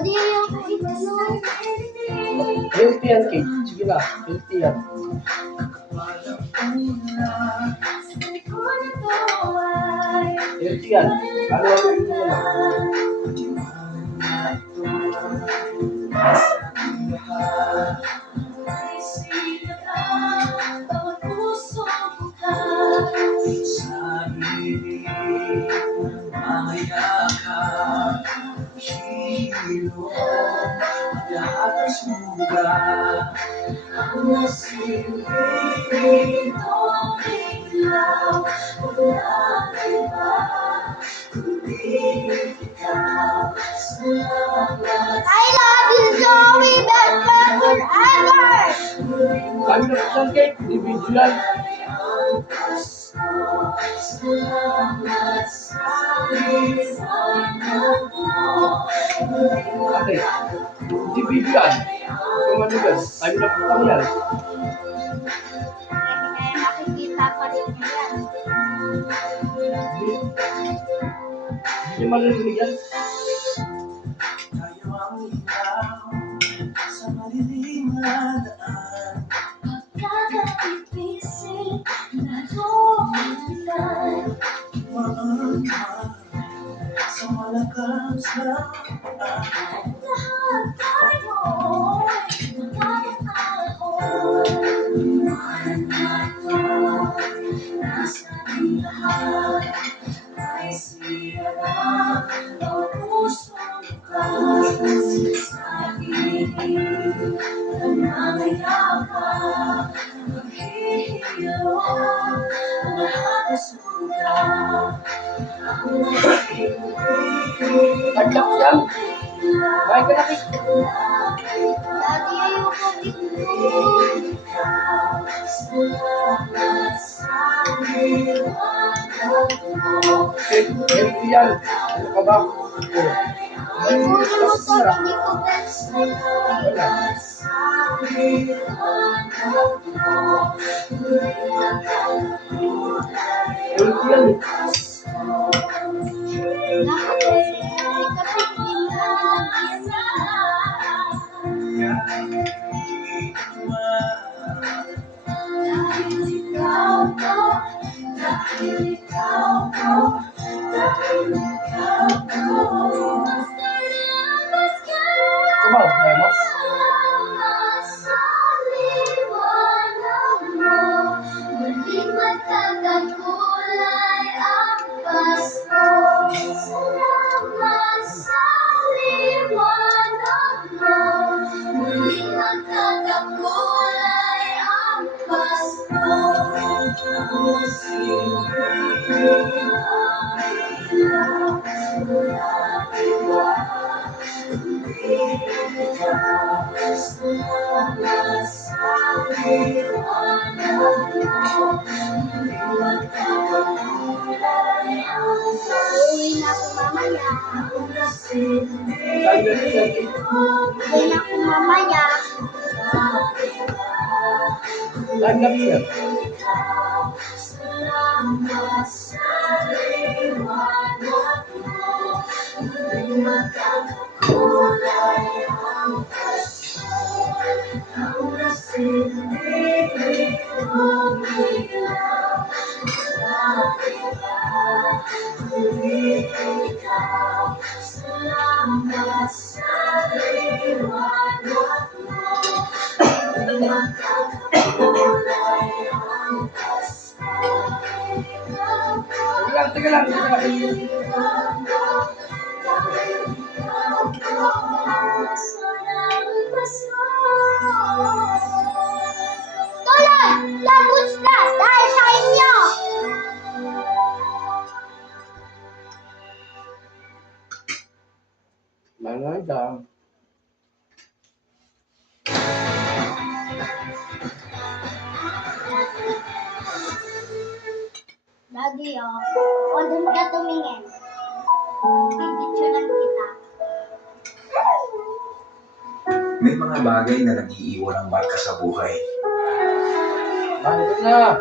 Daddy, ayoko itlog. Healthy yan, Kate. Sige na, healthy yan. Healthy yan. Ano ang ito na? I love you, Zoe, best friend forever. Sabi na isang Kate, individual. Okay. Individual. Kung ano ba? Sabi na putang yan. Kaya makikita pa rin niya yan. Hindi maririnig yan. Tayo ang ikaw sa malilim na daan. Pagkakaipisip na lumilan. Maangman sa malakas na araw. Lahat tayo'y magkakaroon. Nasa ating lahat ay siyara o pusong bukas. Sa aking nangangayakap, maghihilo ang lahat ng sugat. Ang Tagdak yan. Bahay ka na, Kate. Daddy, ayoko itlog. Kate, healthy yan. Ano ka ba? Siguro mo pag hindi ko best friend. Wala. Healthy yan eh. Dapat kasi hindi mo na nilagyan. Dahil ikaw ko, dahil ikaw ko, dahil ikaw ko. Come on, kaya mo? Sa liwanag mo, muling magkakakulay ang Pasko. Salamat sa liwanag mo, muling magkakakulay ang Pasko. Ang silbihin ang ilaw, walang iba. Salamat sa liwanag mo, muling magkakakulay ang Pasko. Uwi na ako mamaya. Sabi na siya, Kate. Uwi na ako mamaya. Tagdak yan. Salamat sa liwanag mo, muling magkakakulay ang Pasko. Ang nasilbing mong ilaw, walang iba, kundi ikaw. Salamat sa liwanag mo, muling magkakakulay ang Pasko. Sige lang, sige lang. Tuloy! Tapos na! Dahil sa inyo! Mangadam. Daddy, o doon ka tumingin. Pipicturean kita. May mga bagay na nag-iiwan ng marka sa buhay. Bakit na?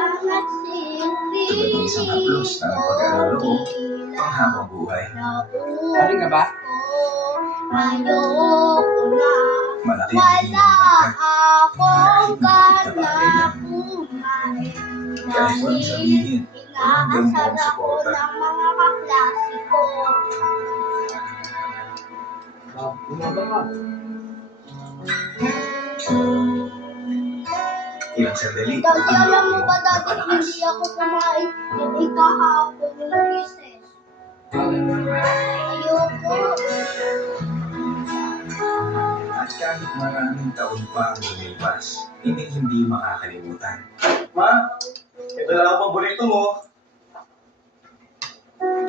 Ang nagsilbi Tulad ng isang haplos na pag-aalala ko, panghabang buhay. Galing ka ba? Ayoko na. Malaki ang Wala iyong akong gana kumain. Kahit walang Dahil sabihin, inaasar ako ng mga kaklase ko. Bumaba ka. ilang sandali. Dati alam mo ba dati hindi ako kumain yung kahapon ng recess. Ayoko. At kahit maraming taon pa ang lumipas, hindi makakalimutan. Ma, ito lang ang paborito mo.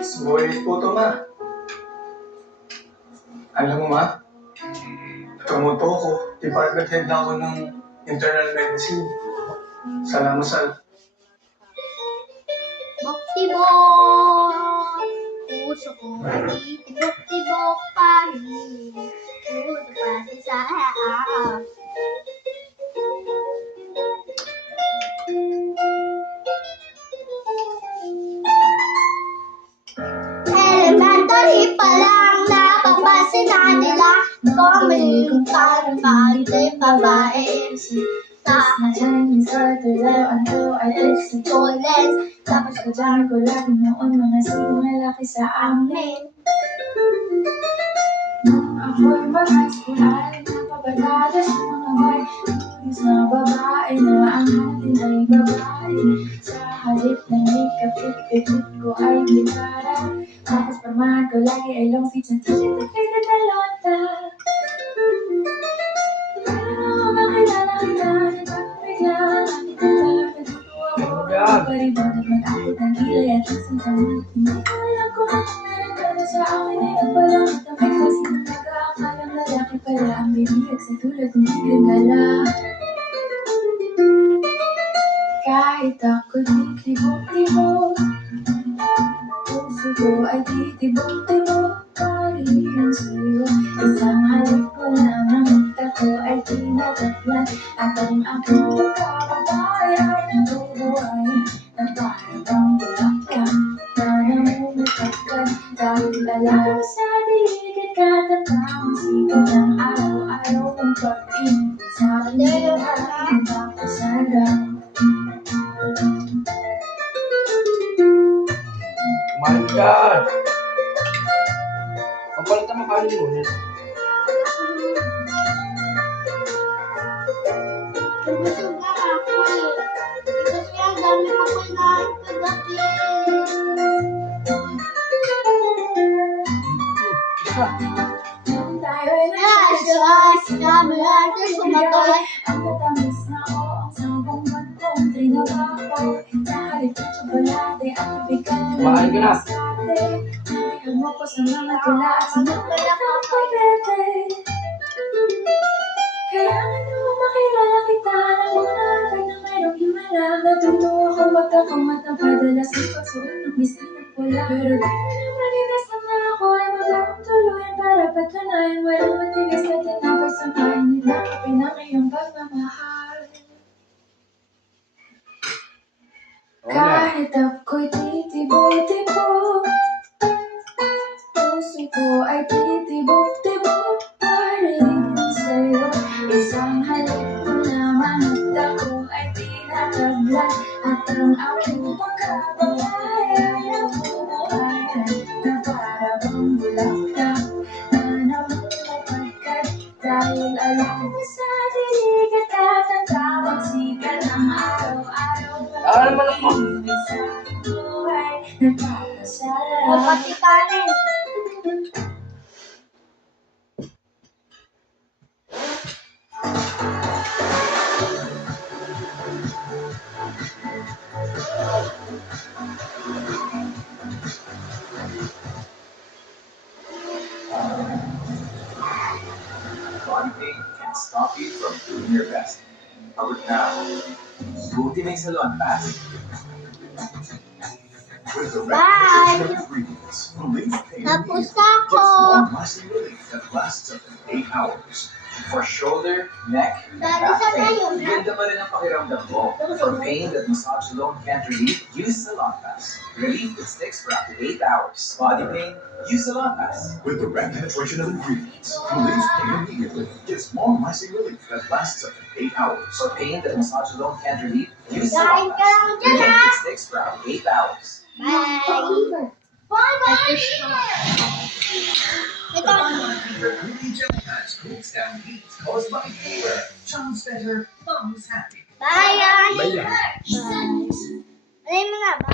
Sulit po ito, ma. Alam mo, ma, tumuto ako. Department head na ako ng internal medicine. Salamat sa... Tibok-tibok, puso ko ay tibok-tibok pa rin. Puso pati sa haas. Elementary pa lang napapansin na nila kung kung parang bagay babae. Sa Chinese starter until I text the toilet, Tapos kadami ko lagi noon mga sinong lalaki sa amin. Ako'y mag-high school ay napabarkada sa mga boy. Tulis na babae na ang atin ay babae. Sa halip na may kapit ko ay gitara. Tapos pamahan ko lagi ay long sleeves and t-shirt at faded na lonta. Paano makilala kita? Nagpapabigla ang aking talag. Natutuwa ko pagkaribot at mag-akit ng kilay at lasang tamang. Hindi ko alam kung ano meron ka na sa akin ay nagpalang at ang may kasi nag-aakalang lalaki pala ang bibiyag sa tulad ng tigring gala. Kahit ako'y titibok-tibok, puso ko ay titibok-tibok pa rin sa'yo. Isang halik ko lamang mata ko ay tinataglan at ang aking pagkakabay ay nabubuhay na parang bang bulaklak na namumukagkan. Dahil alam ko sa diligid katatawang sikat ng araw-araw kong pag-ibig sa akin ay napasarap. Kumain ka. Pagpalitan mo kanin mo. Busog na ako eh. Kasi ang dami ko kinain kagabi. Nung tayo'y Yes, sinabi natin sumatay. ang matamis na o ang sabong man kong trinabaho. Nakalit ng tsokolate at ibigan na Kumain ka na. masate. Nabihag mo ko sa mga tula at sinagpalak ang pagkete. Kaya ano makilala kita ng mga atag na mayroong himala. Natutuwa ko magkakamata padalas ang pagsuot ng misli na pula. Pero di ko naman inasam na ako ay magawang tuluyan para patunayan walang matigas na tinapay sa kain. Nilakapin ang iyong pagmamahal. Kahit ako'y titibok-tibok, puso ko ay titibok-tibok pa rin sa'yo. Isang halik ko lamang at ako ay tinataglan at ang aking pagkababay ay nabubuhay na para bang bulaklak na namumukagkat. Dahil alam ko sa dilig at katatawang sikat ng araw-araw Alam mo lang mo. pag-ibig sa aking buhay nagpapasarap. Pati kanin. One thing can stop you from doing your best. Pagod na ako. Buti may salon pass. With the Bye! repetition of ingredients, Relief Pain Tapos Relief na ako. gets long lasting relief that lasts up to 8 hours. For shoulder, neck, and Daddy, back saan na pain, yun? ganda pa rin ang pakiramdam mo. home. For pain that massage alone can't relieve, use Salon Pass. Relief that sticks for up to 8 hours. Body pain, use Salon Pass. With the rapid penetration of ingredients, relieves pain immediately. Gets long-lasting relief that lasts up to 8 hours. For pain that massage alone can't relieve, use Guys, Salon Pass. go dyan, Relief ha? that sticks for up to 8 hours. Bye. Bye-bye. Ito. Ruby Jelly Patch cools down heat caused by fever. Child's better, mom's happy. Bye, guys. Bye lang. Bye. Ano yung mga bye?